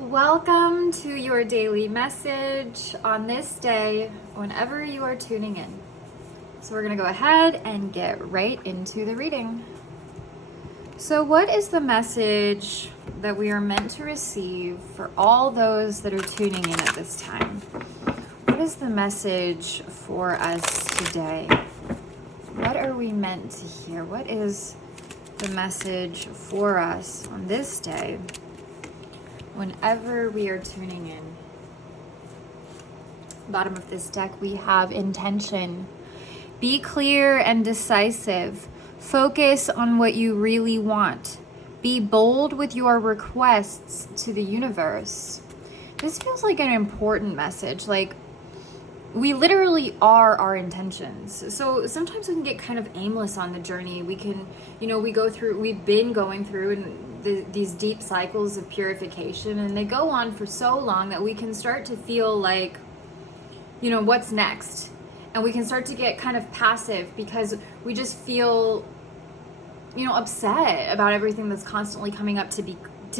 Welcome to your daily message on this day, whenever you are tuning in. So we're going to go ahead and get right into the reading. So what is the message that we are meant to receive for all those that are tuning in at this time? What is the message for us today? What are we meant to hear? What is the message for us on this day? Whenever we are tuning in. Bottom of this deck, we have intention. Be clear and decisive. Focus on what you really want. Be bold with your requests to the universe. This feels like an important message. Like, we literally are our intentions. So sometimes we can get kind of aimless on the journey. We can, we've been going through these deep cycles of purification, and they go on for so long that we can start to feel like, what's next? And we can start to get kind of passive because we just feel, upset about everything that's constantly coming up to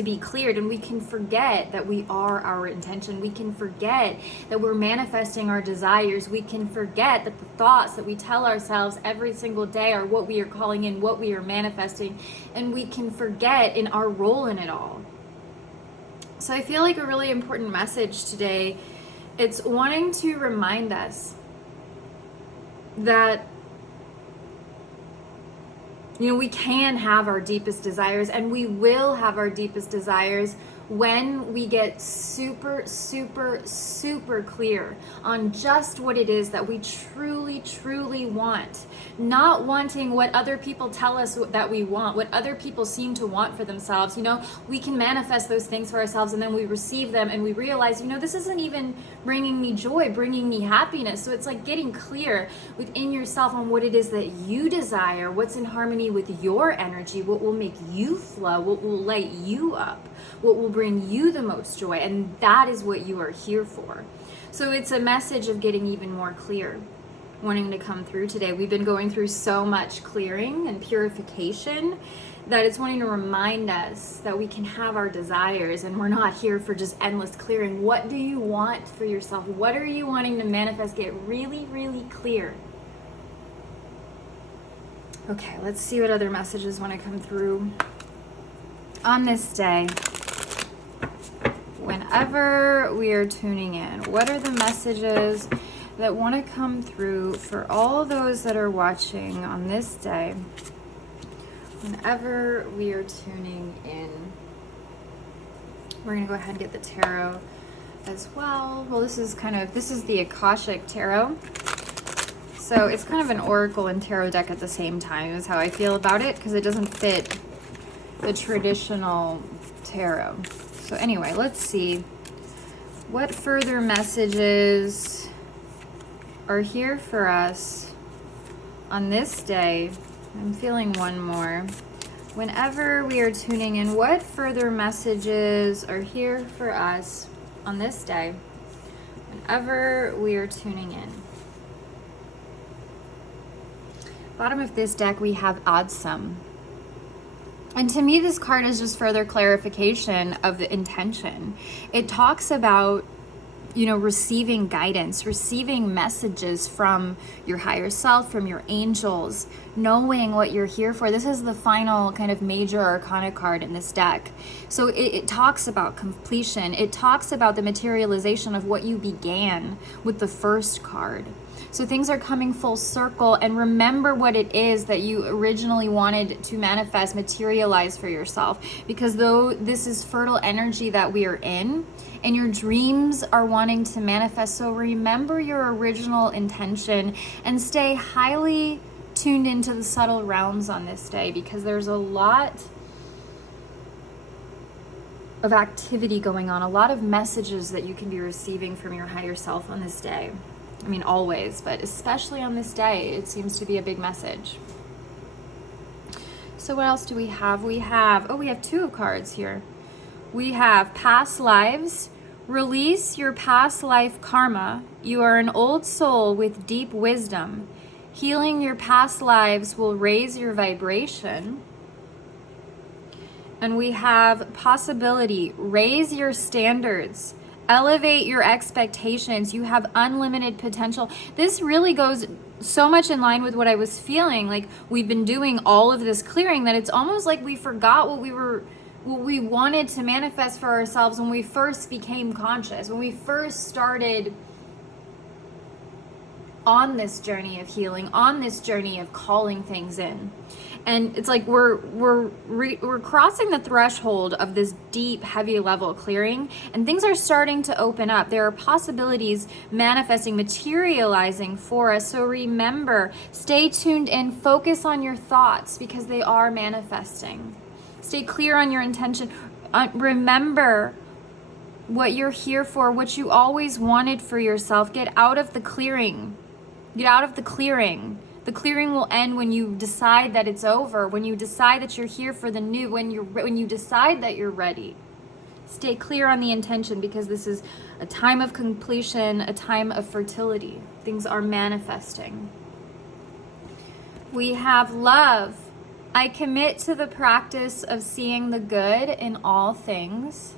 be cleared, and we can forget that we are our intention. We can forget that we're manifesting our desires. We can forget that the thoughts that we tell ourselves every single day are what we are calling in, what we are manifesting, and we can forget in our role in it all. So I feel like a really important message today, it's wanting to remind us that we can have our deepest desires, and we will have our deepest desires when we get super, super, super clear on just what it is that we truly, truly want. Not wanting what other people tell us that we want, what other people seem to want for themselves. We can manifest those things for ourselves, and then we receive them and we realize, this isn't even bringing me joy, bringing me happiness. So it's like getting clear within yourself on what it is that you desire, what's in harmony with your energy, what will make you flow, what will light you up, what will bring you the most joy, and that is what you are here for. So it's a message of getting even more clear, wanting to come through today. We've been going through so much clearing and purification that it's wanting to remind us that we can have our desires, and we're not here for just endless clearing. What do you want for yourself? What are you wanting to manifest? Get really, really clear. Okay, let's see what other messages want to come through on this day. Whenever we are tuning in, what are the messages that want to come through for all those that are watching on this day? Whenever we are tuning in, we're going to go ahead and get the tarot as well. Well, this is the Akashic Tarot. So it's kind of an oracle and tarot deck at the same time is how I feel about it, because it doesn't fit the traditional tarot. So anyway, let's see what further messages are here for us on this day. I'm feeling one more. Whenever we are tuning in, what further messages are here for us on this day? Whenever we are tuning in. Bottom of this deck, we have odd sum. And to me, this card is just further clarification of the intention. It talks about, receiving guidance, receiving messages from your higher self, from your angels, knowing what you're here for. This is the final kind of major arcana card in this deck. So it talks about completion. It talks about the materialization of what you began with the first card. So things are coming full circle, and remember what it is that you originally wanted to manifest, materialize for yourself, because though this is fertile energy that we are in, and your dreams are wanting to manifest, so remember your original intention and stay highly tuned into the subtle realms on this day, because there's a lot of activity going on, a lot of messages that you can be receiving from your higher self on this day. I mean, always, but especially on this day, it seems to be a big message. So what else do we have? We have two cards here. We have past lives. Release your past life karma. You are an old soul with deep wisdom. Healing your past lives will raise your vibration. And we have possibility. Raise your standards. Elevate your expectations. You have unlimited potential. This really goes so much in line with what I was feeling. Like, we've been doing all of this clearing that it's almost like we forgot what we wanted to manifest for ourselves when we first became conscious, when we first started on this journey of healing, on this journey of calling things in. And it's like we're crossing the threshold of this deep, heavy level clearing, and things are starting to open up. There are possibilities manifesting, materializing for us. So remember, stay tuned in, focus on your thoughts because they are manifesting. Stay clear on your intention. Remember what you're here for, what you always wanted for yourself. Get out of the clearing. Get out of the clearing. The clearing will end when you decide that it's over, when you decide that you're here for the new, when you decide that you're ready. Stay clear on the intention because this is a time of completion, a time of fertility. Things are manifesting. We have love. I commit to the practice of seeing the good in all things.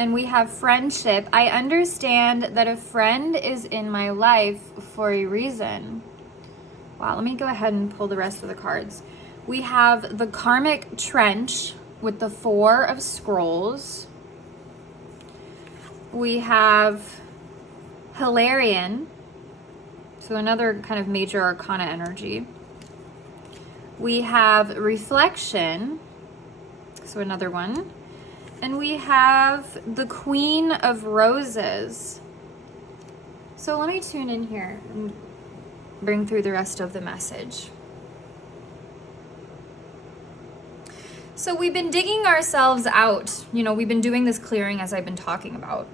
And we have friendship. I understand that a friend is in my life for a reason. Wow, let me go ahead and pull the rest of the cards. We have the karmic trench with the 4 of scrolls. We have Hilarion, so another kind of major arcana energy. We have reflection, so another one. And we have the Queen of Roses. So let me tune in here and bring through the rest of the message. So we've been digging ourselves out. You know, we've been doing this clearing as I've been talking about.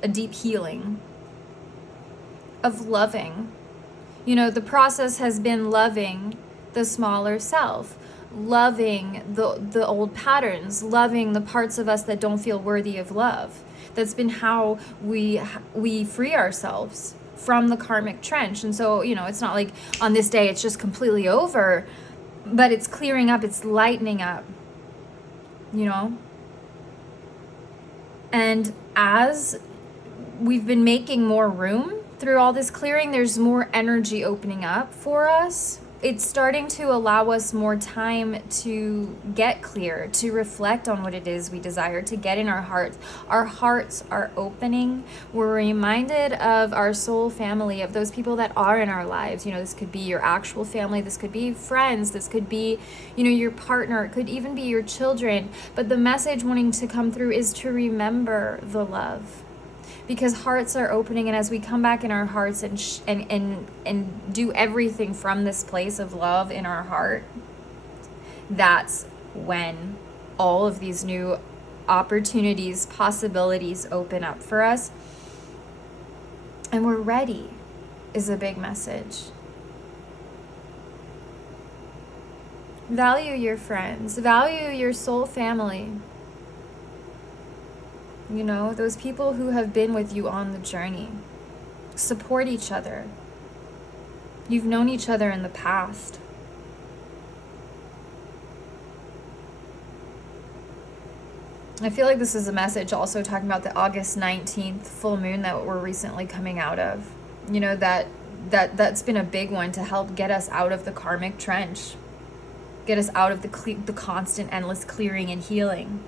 A deep healing of loving. You know, the process has been loving the smaller self. Loving the old patterns, loving the parts of us that don't feel worthy of love. That's been how we free ourselves from the karmic trench. And so, you know, it's not like on this day it's just completely over, but it's clearing up, it's lightening up, you know. And as we've been making more room through all this clearing, there's more energy opening up for us. It's starting to allow us more time to get clear, to reflect on what it is we desire, to get in our hearts. Our hearts are opening. We're reminded of our soul family, of those people that are in our lives. You know, this could be your actual family, this could be friends, this could be, you know, your partner, it could even be your children. But the message wanting to come through is to remember the love. Because hearts are opening, and as we come back in our hearts and do everything from this place of love in our heart, that's when all of these new opportunities, possibilities open up for us. And we're ready is a big message. Value your friends, value your soul family. You know, those people who have been with you on the journey. Support each other. You've known each other in the past. I feel like this is a message also talking about the August 19th full moon that we're recently coming out of. You know, that's been a big one to help get us out of the karmic trench. Get us out of the constant, endless clearing and healing.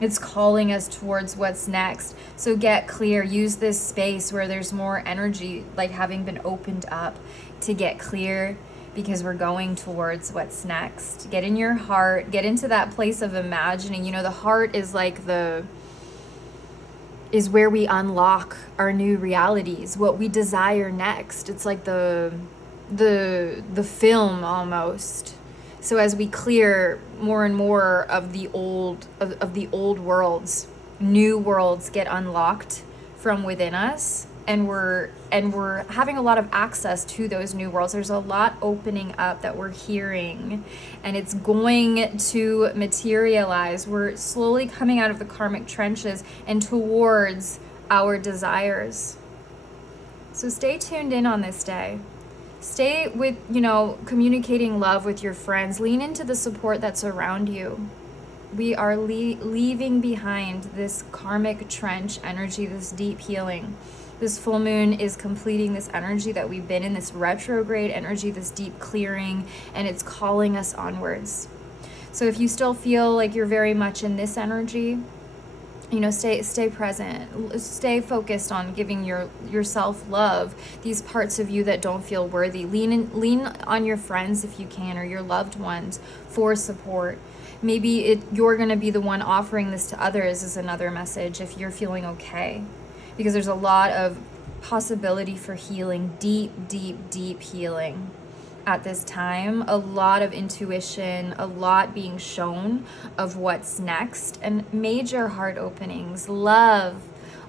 It's calling us towards what's next. So get clear. Use this space where there's more energy, like having been opened up, to get clear, because we're going towards what's next. Get in your heart. Get into that place of imagining. You know, the heart is like is where we unlock our new realities, what we desire next. It's like the film almost. So as we clear more and more of the old worlds, new worlds get unlocked from within us, and we're having a lot of access to those new worlds. There's a lot opening up that we're hearing, and it's going to materialize. We're slowly coming out of the karmic trenches and towards our desires. So stay tuned in on this day. Stay with, communicating love with your friends. Lean into the support that's around you. We are leaving behind this karmic trench energy, this deep healing. This full moon is completing this energy that we've been in, this retrograde energy, this deep clearing, and it's calling us onwards. So if you still feel like you're very much in this energy, stay present, stay focused on giving yourself love, these parts of you that don't feel worthy. Lean on your friends if you can, or your loved ones for support. Maybe you're going to be the one offering this to others is another message if you're feeling okay, because there's a lot of possibility for healing, deep healing at this time. A lot of intuition, a lot being shown of what's next, and major heart openings, love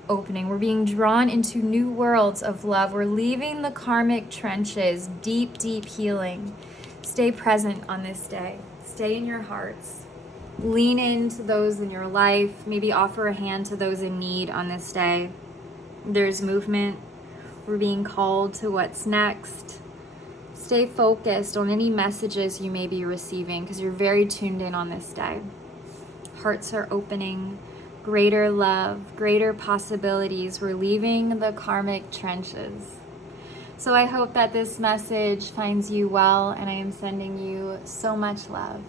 opening. We're being drawn into new worlds of love. We're leaving the karmic trenches, deep healing. Stay present on this day. Stay in your hearts. Lean into those in your life. Maybe offer a hand to those in need on this day. There's movement. We're being called to what's next. Stay focused on any messages you may be receiving, because you're very tuned in on this day. Hearts are opening, greater love, greater possibilities. We're leaving the karmic trenches. So I hope that this message finds you well, and I am sending you so much love.